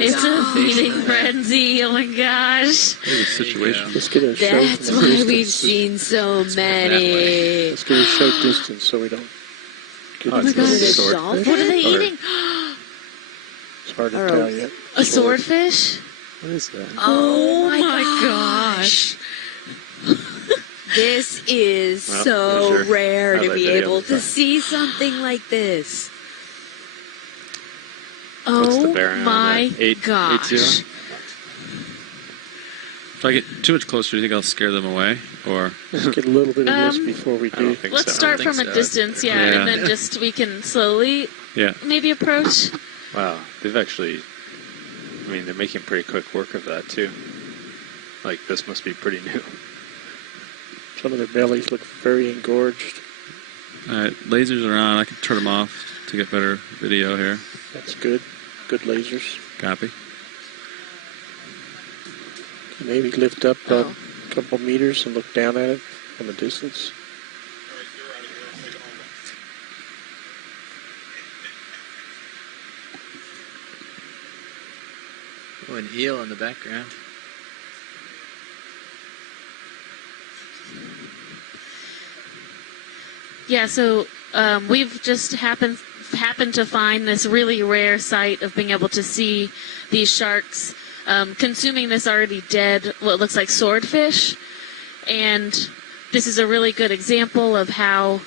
It's a feeding frenzy. Oh my gosh. There's a situation. Let's get a show That's from a why distance. we've seen so many. Let's get a show distance so we don't get Oh my God. Is it a swordfish. dolphin? What are they eating? It's hard to Or tell yet. A swordfish? What is that? Oh my gosh. This is Well, so there's your rare to highlight be video able of to that. see something like this. What's the Oh bearing on my that? 8-0? gosh. If I get too much closer, do you think I'll scare them away? Or Let's get a little bit of this before we I don't do. think Let's so. start from a distance, and then just we can slowly Yeah. maybe approach. Wow, they've actually, I mean, they're making pretty quick work of that, too. Like, this must be pretty new. Some of their bellies look very engorged. Alright, lasers are on. I can turn them off to get better video here. That's good. Good lasers. Copy. Maybe lift up Oh. a couple meters and look down at it from a distance. Oh, an eel in the background. Yeah, so we've just happened to find this really rare sight of being able to see these sharks consuming this already dead, what looks like swordfish. And this is a really good example of how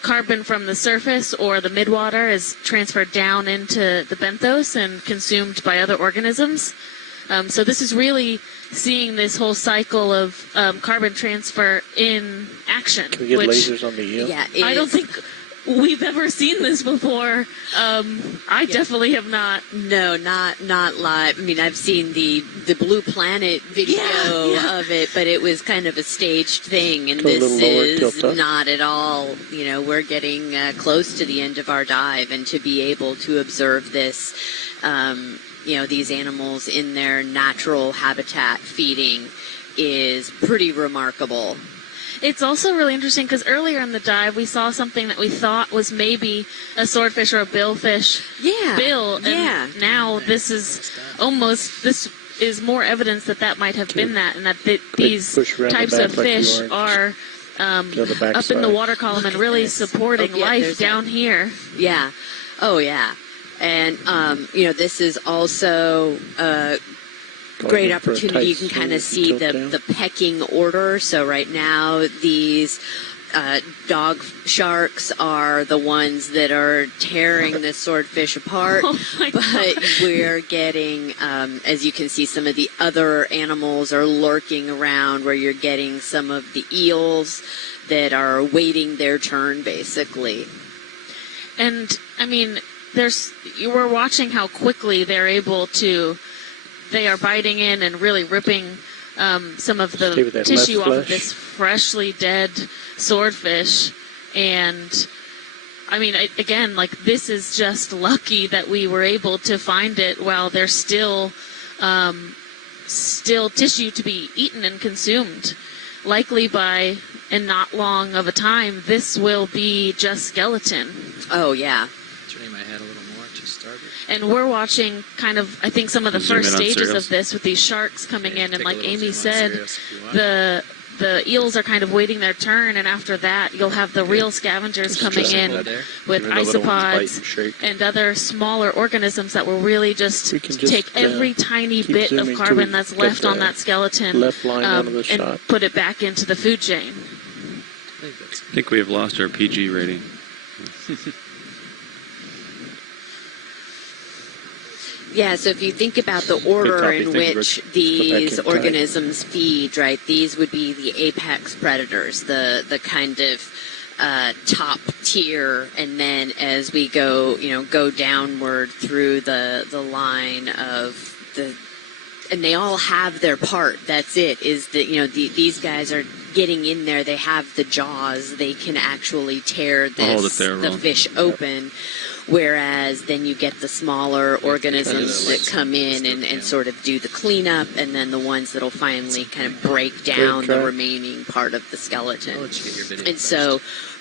carbon from the surface or the midwater is transferred down into the benthos and consumed by other organisms. So this is really seeing this whole cycle of carbon transfer in action. Can we get which lasers on the eel? Yeah, I don't think we've ever seen this before. I definitely have not. No, not live. I mean, I've seen the Blue Planet video of it, but it was kind of a staged thing, and Go a this little lower, is tilt up. not at all. You know, we're getting close to the end of our dive, and to be able to observe this, you know, these animals in their natural habitat feeding is pretty remarkable. It's also really interesting because earlier in the dive we saw something that we thought was maybe a swordfish or a billfish bill, and now this is more evidence that might have been that, and that these push around the types back of like you fish are. are Go the back up in the side. water column and really supporting life there's down here. Yeah. Oh, yeah. And, you know, this is also a great in for a opportunity. You tight can kind of squeeze see and tilt down. the pecking order. So right now, these dog sharks are the ones that are tearing this swordfish apart. Oh my But gosh. we're getting, as you can see, some of the other animals are lurking around, where you're getting some of the eels that are waiting their turn, basically. And I mean, you were watching how quickly they are biting in and really ripping some of Stay with the that tissue left off of flesh. this freshly dead swordfish. And I mean, again, like, this is just lucky that we were able to find it while there's still tissue to be eaten and consumed. Likely by, in not long of a time, this will be just skeleton. Oh, yeah. Turning my head a little more, just started. And we're watching kind of, I think, some of the Zoom first in on stages cereals. of this with these sharks coming in. And Take a like little Amy zoom on said, cereals if you want. the eels are kind of waiting their turn. And after that, you'll have the real scavengers coming Just in right there. with Even the little ones bite isopods and shake. and other smaller organisms that will really just We can just, take every tiny keep bit of zooming till carbon we that's get left on the that skeleton left line out of the and shot. put it back into the food chain. I think that's I think we have lost our PG rating. Yeah, so if you think about the order copy. in Thank you, which Rich. these Put back in organisms feed, right, these would be the apex predators, the kind of top tier, and then as we go downward through the line of the, and they all have their part. That's it. Is that these guys are getting in there. They have the jaws. They can actually tear I'll hold it there, the Ron. fish open. Whereas then you get the smaller organisms that come in and sort of do the cleanup, and then the ones that'll finally kind of break down the try. remaining part of the skeleton. I'll let you get your video And first. so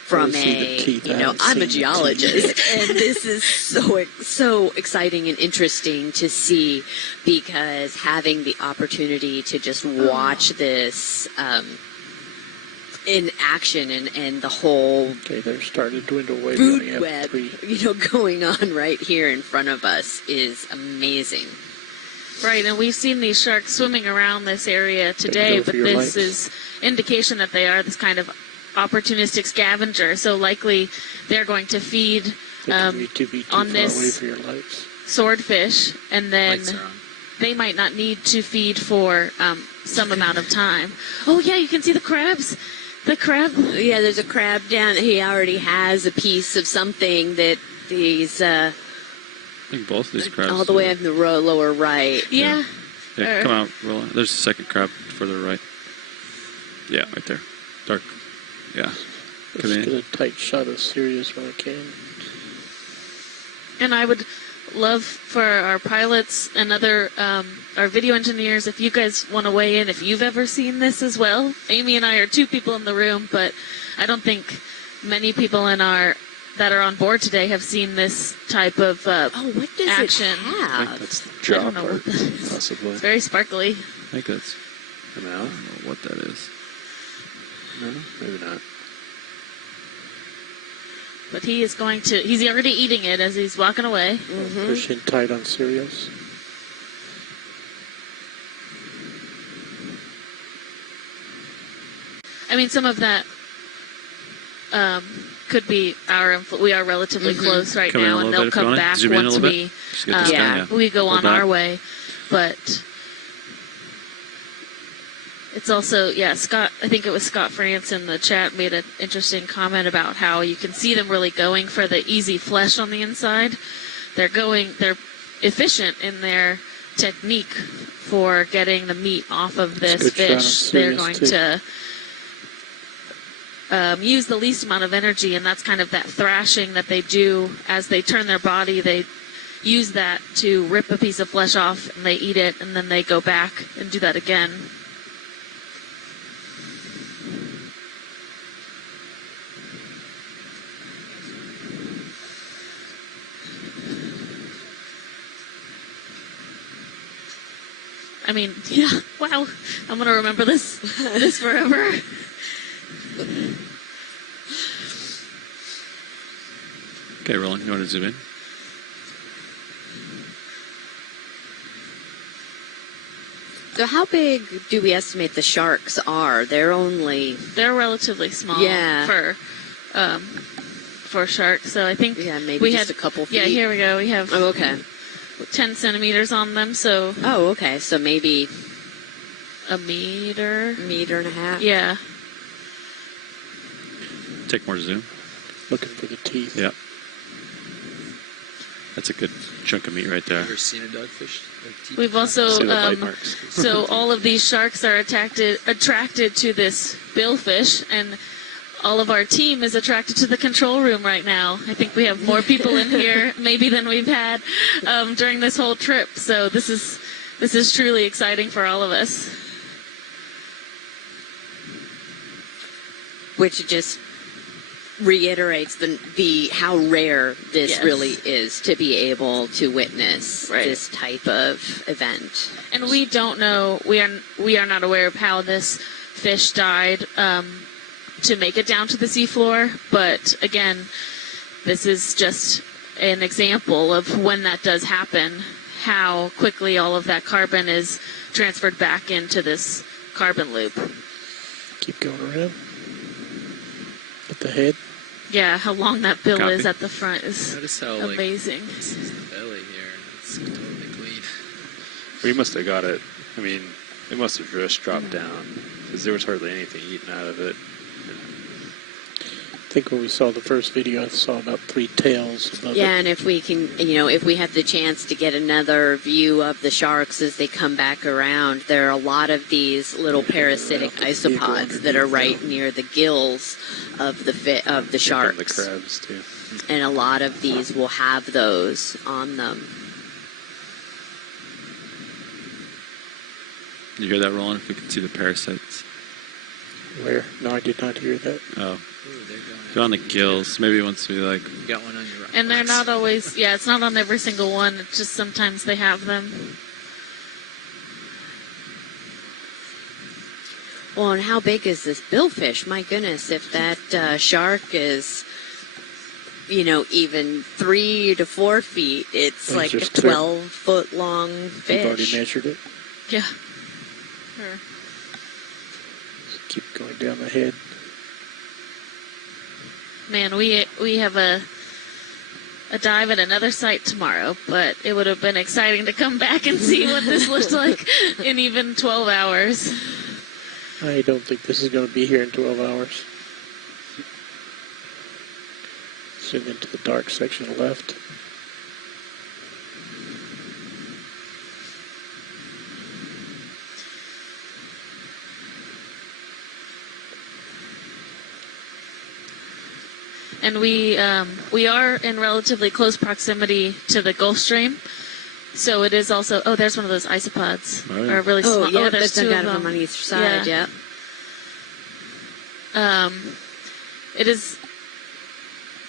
from I see the teeth. I haven't I'm a seen the teeth. geologist, and this is so exciting and interesting to see, because having the opportunity to just watch this in action and the whole Okay, they're starting to dwindle away. We only food have web, 3. going on right here in front of us is amazing. Right, and we've seen these sharks swimming around this area today, go for but your this lights. is indication that they are this kind of opportunistic scavenger. So likely they're going to feed You to be too on far this away for your lights. swordfish, and then Lights are on. they might not need to feed for some amount of time. Oh yeah, you can see the crabs. The crab. Yeah, there's a crab down. He already has a piece of something that he's I think both of these crabs. all the way up in the lower right. Yeah. Yeah, come out, roll it. There's a second crab further right. Yeah, right there. Dark. Yeah. Come Let's in. get a tight shot of Sirius when I can. And I would love for our pilots and other our video engineers, if you guys want to weigh in, if you've ever seen this as well. Amy and I are 2 people in the room, but I don't think many people that are on board today have seen this type of Oh, what does action. it I think have? that's the I jaw don't know part, what that is. possibly. It's very sparkly. I think that's. The I mouth? don't know what that is. No, maybe not. But he's already eating it as he's walking away. Mm-hmm. Push in tight on Sirius. I mean, some of that could be we are relatively close right Come in a now, little and they'll bit if you come want. back Zoom in a once little we bit. Just get this done, yeah. we go Pull on back. our way. But it's also, Scott, I think it was Scott France in the chat made an interesting comment about how you can see them really going for the easy flesh on the inside. They're efficient in their technique for getting the meat off of this That's a good shot fish. on They're Sirius, going too. to use the least amount of energy, and that's kind of that thrashing that they do as they turn their body. They use that to rip a piece of flesh off, and they eat it, and then they go back and do that again. I mean, yeah, wow. I'm going to remember this forever. Okay, Roland, you want to zoom in? So how big do we estimate the sharks are? They're relatively small Yeah. for sharks. So I think maybe we just had a couple feet. Yeah, here we go. We have Oh, okay. 10 centimeters on them, so Oh, okay. So maybe a meter. a meter and a half. Yeah. Take more zoom. Looking for the teeth. Yeah. That's a good chunk of meat right there. Ever seen a dogfish? We've also See the bite marks. so all of these sharks are attracted to this billfish, and all of our team is attracted to the control room right now. I think we have more people in here maybe than we've had during this whole trip. So this is truly exciting for all of us. Which just reiterates the how rare this Yes. really is to be able to witness Right. this type of event. And we don't know. We are not aware of how this fish died to make it down to the seafloor. But again, this is just an example of when that does happen, how quickly all of that carbon is transferred back into this carbon loop. Keep going around. At the head. Yeah, how long that bill Copy. is at the front is Notice how amazing. this is the belly here. It's totally clean. We must have got it. I mean, it must have just dropped down because there was hardly anything eaten out of it. I think when we saw the first video, I saw about 3 tails above Yeah, it. and if we can, if we have the chance to get another view of the sharks as they come back around, there are a lot of these little parasitic isopods that are right near the gills of the Here come the sharks, crabs too. and a lot of these will have those on them. You hear that, Roland? If we can see the parasites. Where? No, I did not hear that. Oh, Ooh, they're going They're on the gills. Maybe once we like. You got one on your right. And they're not always, yeah, it's not on every single one. It's just sometimes they have them. Well, and how big is this billfish? My goodness, if that shark is, even 3 to 4 feet, it's like a just clear. 12-foot long fish. You've already measured it. Yeah. Sure. Keep going down the head. Man, we have a dive at another site tomorrow, but it would have been exciting to come back and see what this looked like in even 12 hours. I don't think this is going to be here in 12 hours. Zoom into the dark section left. And we are in relatively close proximity to the Gulf Stream, so it is also. Oh, there's one of those isopods. Oh, yeah. Or really small. Oh, yeah, there's but two got of them on either side, yeah. It is.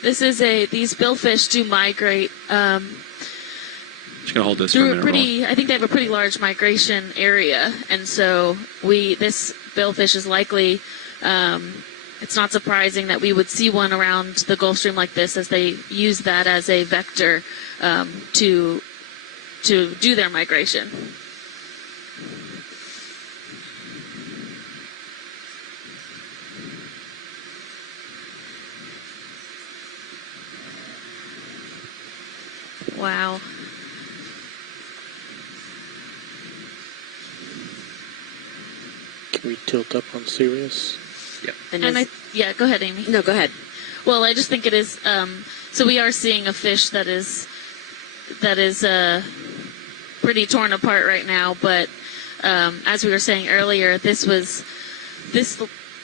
These billfish do migrate Just gonna hold this for a through minute. a pretty. I think they have a pretty large migration area, and so this billfish is likely. It's not surprising that we would see one around the Gulf Stream like this, as they use that as a vector to do their migration. Wow. Can we tilt up on Sirius? And Go ahead, Amy. no, go ahead. Well, I just think it is. So we are seeing a fish that is pretty torn apart right now. But as we were saying earlier, this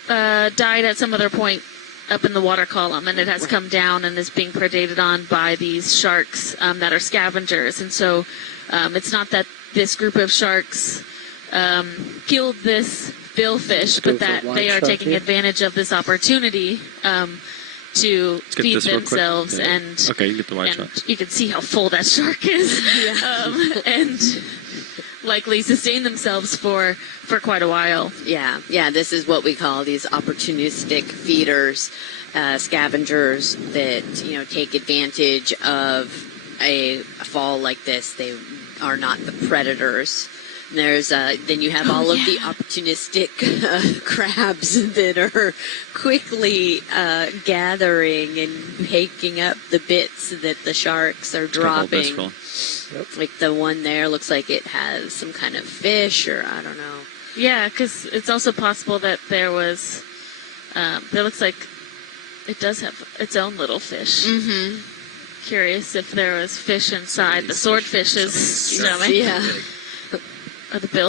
died at some other point up in the water column, and it has come down and is being predated on by these sharks that are scavengers. And so it's not that this group of sharks killed this billfish, but that they are taking advantage of this opportunity to feed themselves. Yeah. And okay, you get the wide and shot. you can see how full that shark is, and likely sustain themselves for quite a while. Yeah, this is what we call these opportunistic feeders, scavengers that, take advantage of a fall like this. They are not the predators. There's then you have all of the opportunistic crabs that are quickly gathering and picking up the bits that the sharks are dropping. Like the one there looks like it has some kind of fish, or I don't know. Yeah, because it's also possible that there was. There looks like it does have its own little fish. Mm-hmm. Curious if there was fish inside the swordfish's stomach. Yeah. Or the bill.